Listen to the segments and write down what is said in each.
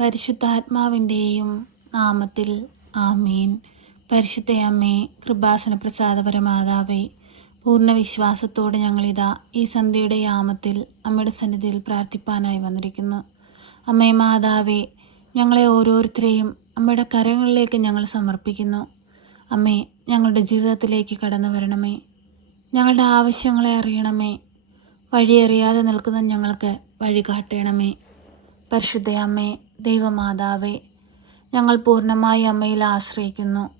പരിശുദ്ധാത്മാവിൻ്റെയും നാമത്തിൽ ആമേൻ. പരിശുദ്ധയമ്മേ, കൃപാസന പ്രസാദപരമാതാവേ, പൂർണ്ണ വിശ്വാസത്തോടെ ഞങ്ങളിതാ ഈ സന്ധ്യയുടെ യാമത്തിൽ അമ്മയുടെ സന്നിധിയിൽ പ്രാർത്ഥിപ്പാനായി വന്നിരിക്കുന്നു. അമ്മേ മാതാവേ, ഞങ്ങളെ ഓരോരുത്തരെയും അമ്മയുടെ കരങ്ങളിലേക്ക് ഞങ്ങൾ സമർപ്പിക്കുന്നു. അമ്മേ, ഞങ്ങളുടെ ജീവിതത്തിലേക്ക് കടന്നു വരണമേ. ഞങ്ങളുടെ ആവശ്യങ്ങളെ അറിയണമേ. വഴിയറിയാതെ നിൽക്കുന്ന ഞങ്ങൾക്ക് വഴി കാട്ടണമേ. പരിശുദ്ധ അമ്മേ, ദൈവമാതാവേ, ഞങ്ങൾ പൂർണ്ണമായി അമ്മയിൽ ആശ്രയിക്കുന്നു.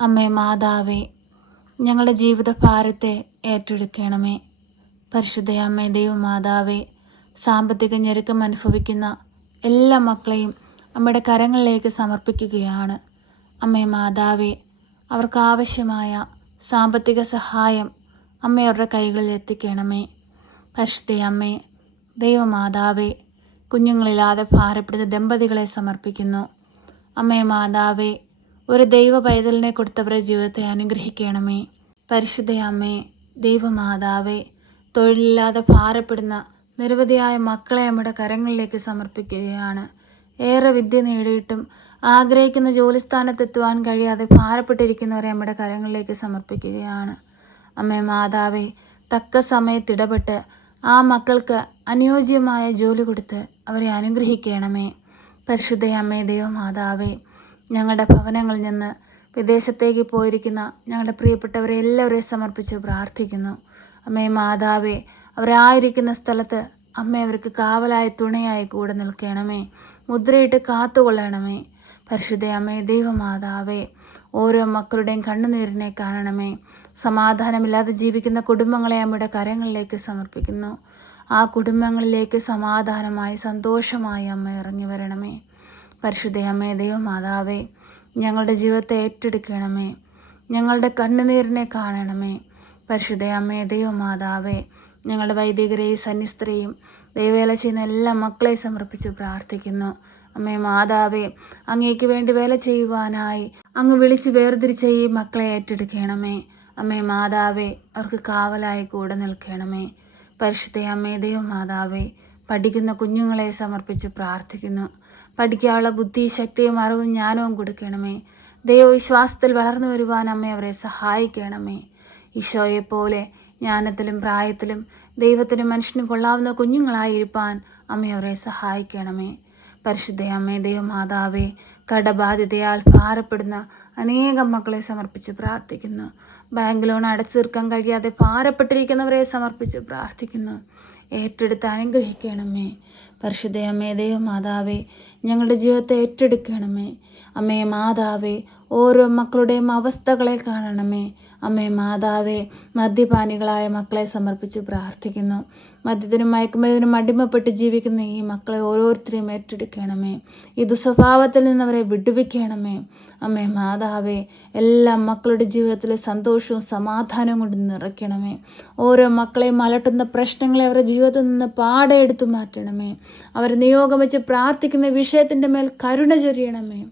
അമ്മേ മാതാവേ, ഞങ്ങളുടെ ജീവിത ഭാരത്തെ ഏറ്റെടുക്കണമേ. പരിശുദ്ധ അമ്മേ, ദൈവമാതാവേ, സാമ്പത്തിക ഞെരുക്കം അനുഭവിക്കുന്ന എല്ലാ മക്കളെയും അമ്മയുടെ കരങ്ങളിലേക്ക് സമർപ്പിക്കുകയാണ്. അമ്മേ മാതാവേ, അവർക്ക് ആവശ്യമായ സാമ്പത്തിക സഹായം അമ്മയുടെ കൈകളിൽ എത്തിക്കണമേ. പരിശുദ്ധ അമ്മേ, ദൈവമാതാവേ, കുഞ്ഞുങ്ങളില്ലാതെ ഭാരപ്പെടുന്ന ദമ്പതികളെ സമർപ്പിക്കുന്നു. അമ്മേ മാതാവേ, ഒരു ദൈവ പൈതലിനെ കൊടുത്തവരുടെ ജീവിതത്തെ അനുഗ്രഹിക്കണമേ. പരിശുദ്ധ അമ്മേ, ദൈവമാതാവേ, തൊഴിലില്ലാതെ ഭാരപ്പെടുന്ന നിരവധിയായ മക്കളെ അമ്മയുടെ കരങ്ങളിലേക്ക് സമർപ്പിക്കുകയാണ്. ഏറെ വിദ്യ നേടിയിട്ടും ആഗ്രഹിക്കുന്ന ജോലിസ്ഥാനത്തെത്തുവാൻ കഴിയാതെ ഭാരപ്പെട്ടിരിക്കുന്നവരെ അമ്മയുടെ കരങ്ങളിലേക്ക് സമർപ്പിക്കുകയാണ്. അമ്മേ മാതാവേ, തക്ക സമയത്ത് ഇടപെട്ട് ആ മക്കൾക്ക് അനുയോജ്യമായ ജോലി കൊടുത്ത് അവരെ അനുഗ്രഹിക്കണമേ. പരിശുദ്ധ അമ്മേ, ദൈവമാതാവേ, ഞങ്ങളുടെ ഭവനങ്ങളിൽ നിന്ന് വിദേശത്തേക്ക് പോയിരിക്കുന്ന ഞങ്ങളുടെ പ്രിയപ്പെട്ടവരെ എല്ലാവരെയും സമർപ്പിച്ച് പ്രാർത്ഥിക്കുന്നു. അമ്മേ മാതാവേ, അവരായിരിക്കുന്ന സ്ഥലത്ത് അമ്മ അവർക്ക് കാവലായ തുണയായി കൂടെ നിൽക്കണമേ. മുദ്രയിട്ട് കാത്തുകൊള്ളണമേ. പരിശുദ്ധ അമ്മേ, ദൈവമാതാവേ, ഓരോ മക്കളുടെയും കണ്ണുനീരിനെ കാണണമേ. സമാധാനമില്ലാതെ ജീവിക്കുന്ന കുടുംബങ്ങളെ അമ്മയുടെ കരങ്ങളിലേക്ക് സമർപ്പിക്കുന്നു. ആ കുടുംബങ്ങളിലേക്ക് സമാധാനമായി സന്തോഷമായി അമ്മ ഇറങ്ങി വരണമേ. പരിശുദ്ധ അമ്മേ, ദൈവമാതാവേ, ഞങ്ങളുടെ ജീവിതത്തെ ഏറ്റെടുക്കണമേ. ഞങ്ങളുടെ കണ്ണുനീരിനെ കാണണമേ. പരിശുദ്ധ അമ്മേ, ദൈവമാതാവേ, ഞങ്ങളുടെ വൈദികരെയും സന്യസ്തരെയും ദൈവവേല ചെയ്യുന്ന എല്ലാ മക്കളെ സമർപ്പിച്ച് പ്രാർത്ഥിക്കുന്നു. അമ്മേ മാതാവേ, അങ്ങേക്ക് വേണ്ടി വേല ചെയ്യുവാനായി അങ്ങ് വിളിച്ച് വേർതിരിച്ച ഈ മക്കളെ ഏറ്റെടുക്കണമേ. അമ്മേ മാതാവേ, അവർക്ക് കാവലായി കൂടെ നിൽക്കണമേ. പരിശുദ്ധ അമ്മേ, ദൈവമാതാവേ, പഠിക്കുന്ന കുഞ്ഞുങ്ങളെ സമർപ്പിച്ച് പ്രാർത്ഥിക്കുന്നു. പഠിക്കാനുള്ള ബുദ്ധി, ശക്തിയും അറിവും ജ്ഞാനവും കൊടുക്കണമേ. ദൈവവിശ്വാസത്തിൽ വളർന്നു വരുവാൻ അമ്മ അവരെ സഹായിക്കണമേ. ഈശോയെപ്പോലെ ജ്ഞാനത്തിലും പ്രായത്തിലും ദൈവത്തിനും മനുഷ്യനും കൊള്ളാവുന്ന കുഞ്ഞുങ്ങളായിരിക്കാൻ അമ്മ അവരെ സഹായിക്കണമേ. പരിശുദ്ധ അമ്മേ, ദൈവമാതാവേ, കടബാധ്യതയാൽ ഭാരപ്പെടുന്ന അനേകം മക്കളെ സമർപ്പിച്ച് പ്രാർത്ഥിക്കുന്നു. ബാങ്ക് ലോൺ അടച്ചു തീർക്കാൻ കഴിയാതെ ഭാരപ്പെട്ടിരിക്കുന്നവരെ സമർപ്പിച്ച് പ്രാർത്ഥിക്കുന്നു. ഏറ്റെടുത്ത് അനുഗ്രഹിക്കണമേ. പരിശുദ്ധ അമ്മേ, ദൈവമാതാവേ, ഞങ്ങളുടെ ജീവിതത്തെ ഏറ്റെടുക്കണമേ. അമ്മേ മാതാവേ, ഓരോ മക്കളുടെയും അവസ്ഥകളെ കാണണമേ. അമ്മേ മാതാവേ, മദ്യപാനികളായ മക്കളെ സമർപ്പിച്ച് പ്രാർത്ഥിക്കുന്നു. മദ്യത്തിനും മയക്കുമരുന്നിനും അടിമപ്പെട്ട് ജീവിക്കുന്ന ഈ മക്കളെ ഓരോരുത്തരെയും ഏറ്റെടുക്കണമേ. ഈ ദുസ്വഭാവത്തിൽ നിന്നവരെ വിടുവിക്കണമേ. അമ്മേ മാതാവേ, എല്ലാ മക്കളുടെ ജീവിതത്തിൽ സന്തോഷവും സമാധാനവും കൊണ്ട് നിറയ്ക്കണമേ. ഓരോ മക്കളെയും അലട്ടുന്ന പ്രശ്നങ്ങളെ അവരുടെ ജീവിതത്തിൽ നിന്ന് പാടെ എടുത്തു മാറ്റണമേ. അവർ നിയോഗം വെച്ച് പ്രാർത്ഥിക്കുന്ന വിഷയത്തിൻ്റെ മേൽ കരുണ ചൊരിയണമേ.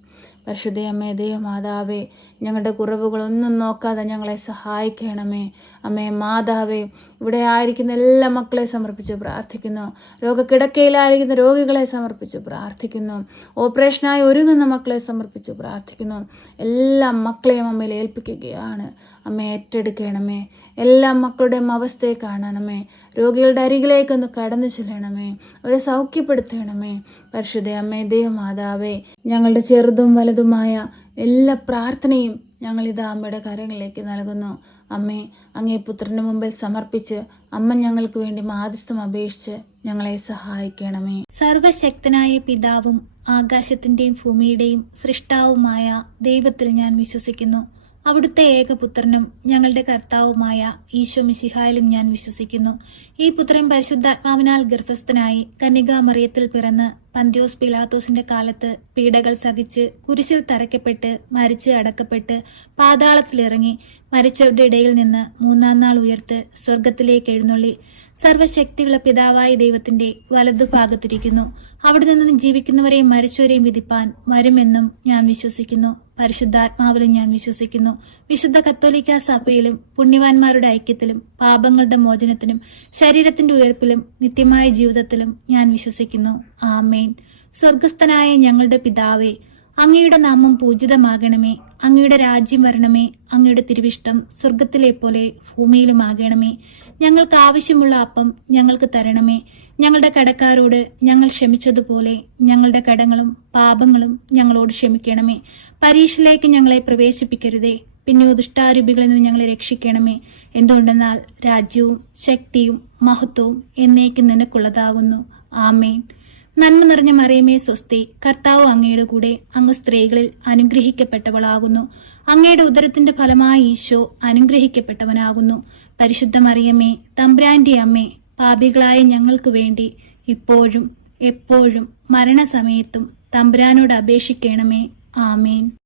പരിശുദ്ധ അമ്മേ, ദൈവമാതാവേ, ഞങ്ങളുടെ കുറവുകളൊന്നും നോക്കാതെ ഞങ്ങളെ സഹായിക്കണമേ. അമ്മേ മാതാവേ, ഇവിടെ ആയിരിക്കുന്ന എല്ലാ മക്കളെ സമർപ്പിച്ച് പ്രാർത്ഥിക്കുന്നു. രോഗക്കിടക്കയിലായിരിക്കുന്ന രോഗികളെ സമർപ്പിച്ച് പ്രാർത്ഥിക്കുന്നു. ഓപ്പറേഷനായി ഒരുങ്ങുന്ന മക്കളെ സമർപ്പിച്ച് പ്രാർത്ഥിക്കുന്നു. എല്ലാ മക്കളെയും അമ്മയിൽ ഏൽപ്പിക്കുകയാണ്. അമ്മ ഏറ്റെടുക്കണമേ. എല്ലാ മക്കളുടെയും അവസ്ഥയെ കാണണമേ. രോഗികളുടെ അരികിലേക്കൊന്ന് കടന്നു ചെല്ലണമേ. അവരെ സൗഖ്യപ്പെടുത്തണമേ. പരിശുദ്ധ അമ്മേ, ദൈവമാതാവേ, ഞങ്ങളുടെ ചെറുതും വലുതുമായ എല്ലാ പ്രാർത്ഥനയും ഞങ്ങളിതാ അമ്മയുടെ കരങ്ങളിലേക്ക് നൽകുന്നു. അമ്മേ, അങ്ങേ പുത്രന് മുമ്പിൽ സമർപ്പിച്ച് അമ്മ ഞങ്ങൾക്ക് വേണ്ടി മാധ്യസ്ഥം അപേക്ഷിച്ച് ഞങ്ങളെ സഹായിക്കണമേ. സർവശക്തനായ പിതാവും ആകാശത്തിൻ്റെയും ഭൂമിയുടെയും സൃഷ്ടാവുമായ ദൈവത്തിൽ ഞാൻ വിശ്വസിക്കുന്നു. അവിടുത്തെ ഏകപുത്രനും ഞങ്ങളുടെ കർത്താവുമായ ഈശോ മിശിഹായിലും ഞാൻ വിശ്വസിക്കുന്നു. ഈ പുത്രൻ പരിശുദ്ധാത്മാവിനാൽ ഗർഭസ്ഥനായി കന്യകാമറിയത്തിൽ പിറന്ന് പന്ത്യോസ് പിലാത്തോസിന്റെ കാലത്ത് പീഡകൾ സഹിച്ച് കുരിശിൽ തറയ്ക്കപ്പെട്ട് മരിച്ച് അടക്കപ്പെട്ട് പാതാളത്തിലിറങ്ങി മരിച്ചവരുടെ ഇടയിൽ നിന്ന് മൂന്നാം നാൾ ഉയർത്ത് സ്വർഗത്തിലേക്ക് എഴുന്നള്ളി സർവശക്തിയുള്ള പിതാവായ ദൈവത്തിന്റെ വലതുഭാഗത്തിരിക്കുന്നു. അവിടെ നിന്ന് ജീവിക്കുന്നവരെയും മരിച്ചവരെയും വിധിപ്പാൻ വരുമെന്നും ഞാൻ വിശ്വസിക്കുന്നു. പരിശുദ്ധാത്മാവിലും ഞാൻ വിശ്വസിക്കുന്നു. വിശുദ്ധ കത്തോലിക്കാ സഭയിലും പുണ്യവാന്മാരുടെ ഐക്യത്തിലും പാപങ്ങളുടെ മോചനത്തിനും ശരീരത്തിന്റെ ഉയർപ്പിലും നിത്യമായ ജീവിതത്തിലും ഞാൻ വിശ്വസിക്കുന്നു. ആമേൻ. സ്വർഗസ്ഥനായ ഞങ്ങളുടെ പിതാവേ, അങ്ങയുടെ നാമം പൂജിതമാകണമേ. അങ്ങയുടെ രാജ്യം വരണമേ. അങ്ങയുടെ തിരുവിഷ്ടം സ്വർഗത്തിലെ പോലെ ഭൂമിയിലുമാകണമേ. ഞങ്ങൾക്ക് ആവശ്യമുള്ള അപ്പം ഞങ്ങൾക്ക് തരണമേ. ഞങ്ങളുടെ കടക്കാരോട് ഞങ്ങൾ ക്ഷമിച്ചതുപോലെ ഞങ്ങളുടെ കടങ്ങളും പാപങ്ങളും ഞങ്ങളോട് ക്ഷമിക്കണമേ. പരീക്ഷയിലേക്ക് ഞങ്ങളെ പ്രവേശിപ്പിക്കരുതേ, പിന്നെ ദുഷ്ടാരൂപികളിൽ നിന്ന് ഞങ്ങളെ രക്ഷിക്കണമേ. എന്തുകൊണ്ടെന്നാൽ രാജ്യവും ശക്തിയും മഹത്വവും എന്നേക്കും നിനക്കുള്ളതാകുന്നു. ആമേൻ. നന്മ നിറഞ്ഞ മറിയമേ സ്വസ്തി, കർത്താവ് അങ്ങയുടെ കൂടെ, അങ്ങ് സ്ത്രീകളിൽ അനുഗ്രഹിക്കപ്പെട്ടവളാകുന്നു. അങ്ങയുടെ ഉദരത്തിന്റെ ഫലമായ ഈശോ അനുഗ്രഹിക്കപ്പെട്ടവനാകുന്നു. പരിശുദ്ധ മറിയമേ, തമ്പുരാന്റെ അമ്മേ, പാപികളായ ഞങ്ങൾക്ക് വേണ്ടി ഇപ്പോഴും എപ്പോഴും മരണസമയത്തും തമ്പുരാനോട് അപേക്ഷിക്കണമേ. ആമേൻ.